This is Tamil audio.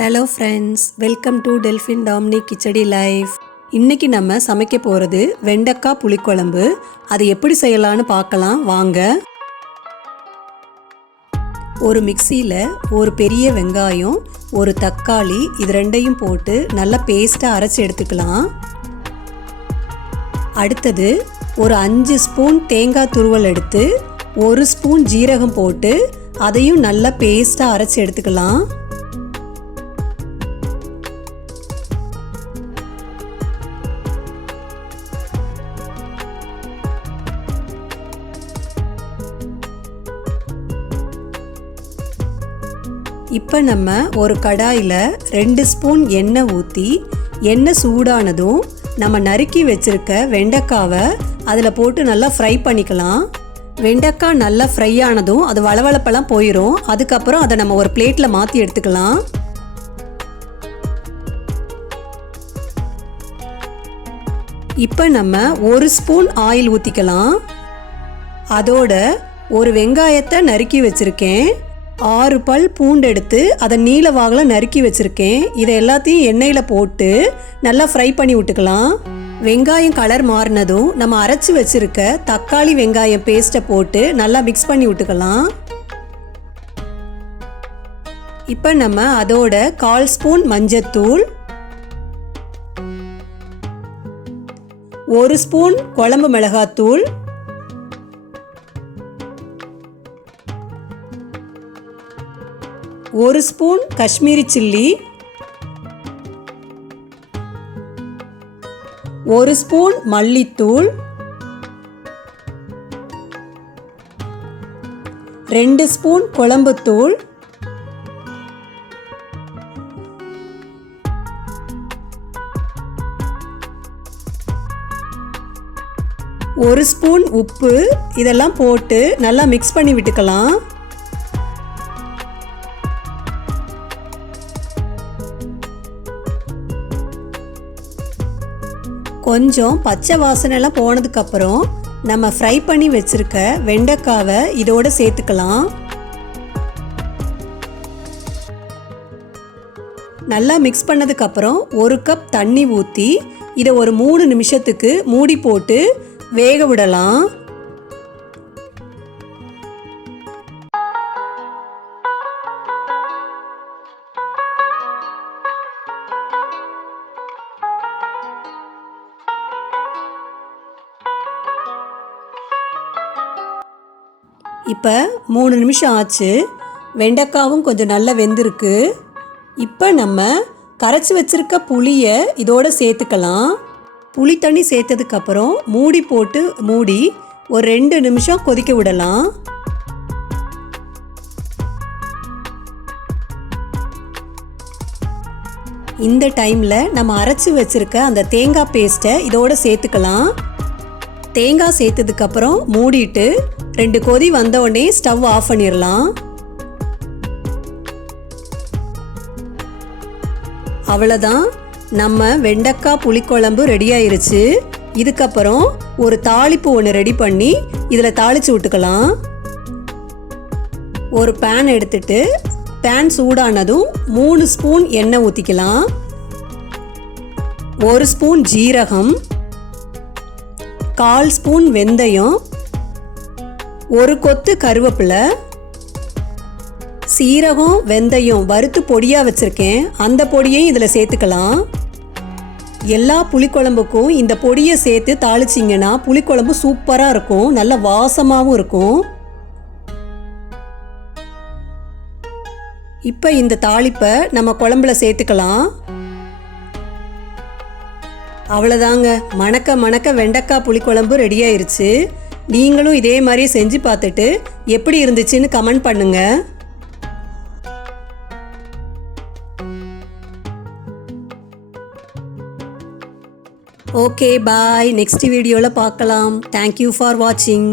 Hello friends, welcome to Delphine Dominic khichdi life. இன்றைக்கி நம்ம சமைக்க போகிறது வெண்டைக்காய் புளிக்குழம்பு. அது எப்படி செய்யலான்னு பார்க்கலாம் வாங்க. ஒரு மிக்சியில் ஒரு பெரிய வெங்காயம், ஒரு தக்காளி, இது ரெண்டையும் போட்டு நல்லா பேஸ்ட்டாக அரைச்சி எடுத்துக்கலாம். அடுத்தது ஒரு 5 ஸ்பூன் தேங்காய் துருவல் எடுத்து 1 ஸ்பூன் ஜீரகம் போட்டு அதையும் நல்லா பேஸ்ட்டாக அரைச்சி எடுத்துக்கலாம். இப்போ நம்ம ஒரு கடாயில் 2 ஸ்பூன் எண்ணெய் ஊற்றி, எண்ணெய் சூடானதும் நம்ம நறுக்கி வச்சுருக்க வெண்டைக்காவை அதில் போட்டு நல்லா ஃப்ரை பண்ணிக்கலாம். வெண்டைக்காய் நல்லா ஃப்ரை ஆனதும் அது வளவளப்பெல்லாம் போயிடும். அதுக்கப்புறம் அதை நம்ம ஒரு பிளேட்டில் மாற்றி எடுத்துக்கலாம். இப்போ நம்ம 1 ஸ்பூன் ஆயில் ஊற்றிக்கலாம். அதோட ஒரு வெங்காயத்தை நறுக்கி வச்சுருக்கேன். 6 பல் பூண்டு எடுத்து அதை நீல வாகில் நறுக்கி வச்சுருக்கேன். இதை எல்லாத்தையும் எண்ணெயில் போட்டு நல்லா ஃப்ரை பண்ணி விட்டுக்கலாம். வெங்காயம் கலர் மாறினதும் நம்ம அரைச்சி வச்சுருக்க தக்காளி வெங்காயம் பேஸ்ட்டை போட்டு நல்லா மிக்ஸ் பண்ணி விட்டுக்கலாம். இப்போ நம்ம அதோட 1/4 ஸ்பூன் மஞ்சத்தூள், 1 ஸ்பூன் குழம்பு மிளகாத்தூள், 1 ஸ்பூன் காஷ்மீரி சில்லி, 1 ஸ்பூன் மல்லித்தூள், 2 ஸ்பூன் குழம்புத்தூள், 1 ஸ்பூன் உப்பு, இதெல்லாம் போட்டு நல்லா மிக்ஸ் பண்ணி விட்டுக்கலாம். கொஞ்சம் பச்சை வாசனைலாம் போனதுக்கப்புறம் நம்ம ஃப்ரை பண்ணி வச்சுருக்க வெண்டைக்காவை இதோடு சேர்த்துக்கலாம். நல்லா மிக்ஸ் பண்ணதுக்கப்புறம் 1 கப் தண்ணி ஊற்றி இதை ஒரு 3 நிமிஷத்துக்கு மூடி போட்டு வேக விடலாம். இப்போ 3 நிமிஷம் ஆச்சு. வெண்டைக்காவும் கொஞ்சம் நல்லா வெந்திருக்கு. இப்போ நம்ம கரைச்சி வச்சுருக்க புளியை இதோடு சேர்த்துக்கலாம். புளி தண்ணி சேர்த்ததுக்கப்புறம் மூடி போட்டு மூடி ஒரு 2 நிமிஷம் கொதிக்க விடலாம். இந்த டைமில் நம்ம அரைச்சி வச்சுருக்க அந்த தேங்காய் பேஸ்ட்டை இதோடு சேர்த்துக்கலாம். தேங்காய் சேர்த்ததுக்கப்புறம் மூடிட்டு 2 கொதி வந்த உடனே ஸ்டவ் ஆஃப் பண்ணிடலாம். அவ்வளோதான், நம்ம வெண்டைக்காய் புளிக்குழம்பு ரெடி ஆயிருச்சு. இதுக்கப்புறம் ஒரு தாளிப்பு ஒன்று ரெடி பண்ணி இதில் தாளித்து விட்டுக்கலாம். ஒரு பேன் எடுத்துட்டு பேன் சூடானதும் 3 ஸ்பூன் எண்ணெய் ஊற்றிக்கலாம். 1 ஸ்பூன் ஜீரகம், 1/4 ஸ்பூன் வெந்தயம், 1 கொத்து கருவேப்பிலை, சீரகம் வெந்தயம் வறுத்து பொடியாக வச்சுருக்கேன், அந்த பொடியையும் இதில் சேர்த்துக்கலாம். எல்லா புளிக்குழம்புக்கும் இந்த பொடியை சேர்த்து தாளிச்சிங்கன்னா புளிக்குழம்பு சூப்பராக இருக்கும், நல்ல வாசமாகவும் இருக்கும். இப்போ இந்த தாளிப்பை நம்ம குழம்புல சேர்த்துக்கலாம். அவ்வளோதாங்க, மணக்க மணக்க வெண்டைக்காய் புளிக்குழம்பு ரெடி ஆயிருச்சு. நீங்களும் இதே மாதிரி செஞ்சு பார்த்துட்டு எப்படி இருந்துச்சுன்னு கமெண்ட் பண்ணுங்க. ஓகே பாய், நெக்ஸ்ட் வீடியோவில் பார்க்கலாம். தேங்க்யூ ஃபார் வாட்சிங்.